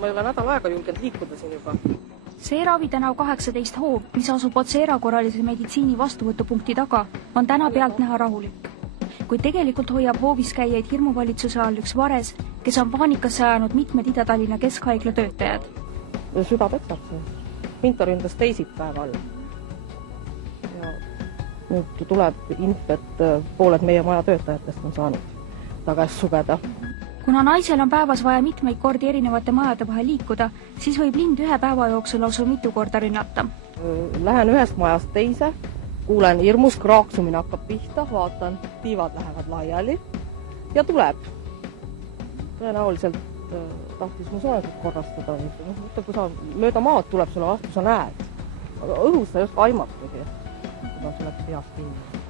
Ma ei ole nädal aega julgenud liikuda siin juba. See Ravitänava 18 hoov, mis asub otse erakorralise meditsiini vastuvõtupunkti taga, on täna pealt näha rahulik. Kuid tegelikult hoiab hoovis käijaid hirmuvalitsuse all üks vares, kes on paanikasse ajanud mitmed Ida-Tallinna Keskhaigla töötajad. Süda petab see. Mind ta ründas teisipäeval. Ja nüüd tuleb inf, et pooled meie maja töötajatest on saanud tagasi sugeda. Kuna naisel on päevas vaja mitmeid kordi erinevate majade vahel liikuda, siis võib lind ühe päeva jooksul lausa mitu korda rünnata. Lähen ühest majast teise, kuulen hirmus kraaksumine hakkab pihta, vaatan, tiivad lähevad laiali ja tuleb. Tõenäoliselt tahtis mu soengut korrastada. Kui sa mööda maad tuleb sulle vastu, sa näed. Aga õhus sa just aimatagi, kuna sa läks peast kinni.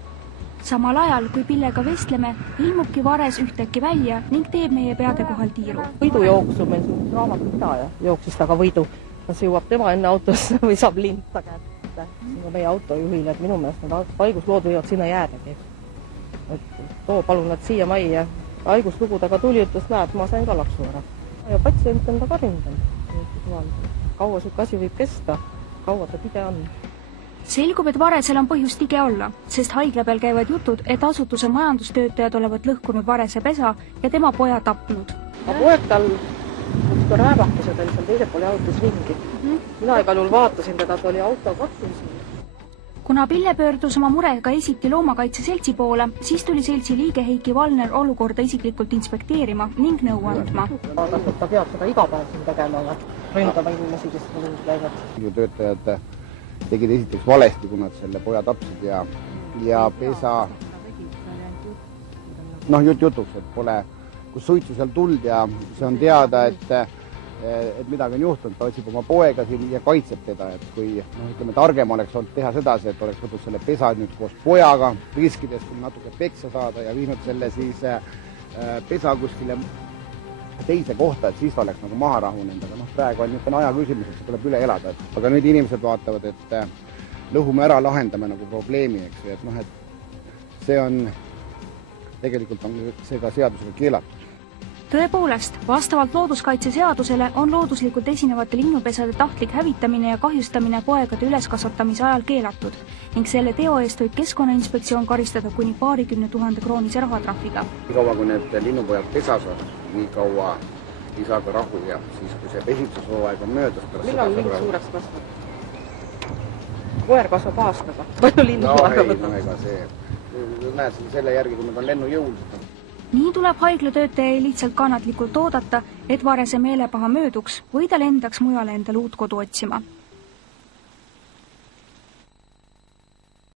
Samal ajal, kui Pillega vestleme, ilmubki vares ühtäkki välja ning teeb meie peade kohal tiiru. Võidujooksu meil raamatupidaja jooksis taga võidu. Kas jõuab tema enne autosse või saab linta kätte. Siin on meie autojuhile, et minu meelest need haiguslood võivad sinna jäädagi. Too palun nad siia majja. Haiguslugudega tuli, ütles, näed, ma sain ka laksu ära. Ja patsient on ta ka rindanud. Kaua see asi võib kesta, kaua ta tige on. Selgub, et varesel on põhjust tige olla, sest haigla peal käivad jutud, et asutuse majandustöötajad olevat lõhkunud varese pesa ja tema poja tapnud. Aga poeg tal rääbakuse tal seal teise poole autos ringi. Mina igal juhul vaatasin teda, ta oli auto kaksis. Kuna Pille pöördus oma murega esiti loomakaitse seltsi poole, siis tuli seltsi liige Heiki Valner olukorda isiklikult inspekteerima ning nõu andma. Ta peab seda iga päev siin tegema, ründama inimesi, kes nüüd läivad. Töötajad tegid esiteks valesti, kui nad selle poja tapsid ja pesa jutuks, et pole kus suitsu seal tuld ja see on teada, et midagi on juhtunud, ta otsib oma poega siin ja kaitseb teda, et kui targem oleks olnud teha sedasi, et oleks võtnud selle pesa nüüd koos pojaga, riskides küll natuke peksa saada ja viinud selle siis pesa kuskile teise kohta, et siis oleks nagu maha rahunenud, aga praegu on niisugune aja küsimus, et see tuleb üle elada. Aga nüüd inimesed vaatavad, et lõhume ära, lahendame nagu probleemi, eks, et see on, tegelikult on seda seadusega keelatud. Tõepoolest, vastavalt looduskaitseseadusele on looduslikult esinevate linnupesade tahtlik hävitamine ja kahjustamine poegade üleskasvatamise ajal keelatud ning selle teo eest võib Keskkonnainspektsioon karistada kuni 20 000 kroonise rahatrahviga. Nii kaua, kui need linnupojad pesas on, nii kaua ei saa ka rahu ja siis, kui see pesitsushooaeg on möödas. Millal lind suureks kasvab? Koer kasvab aastaga. Palju linnu aega võtab? Ega see, näed selle järgi, kui nad on lennujõulised. Nii tuleb haiglatöötaja lihtsalt kannatlikult oodata, et varese meelepaha mööduks või ta lendaks mujale endale uut kodu otsima.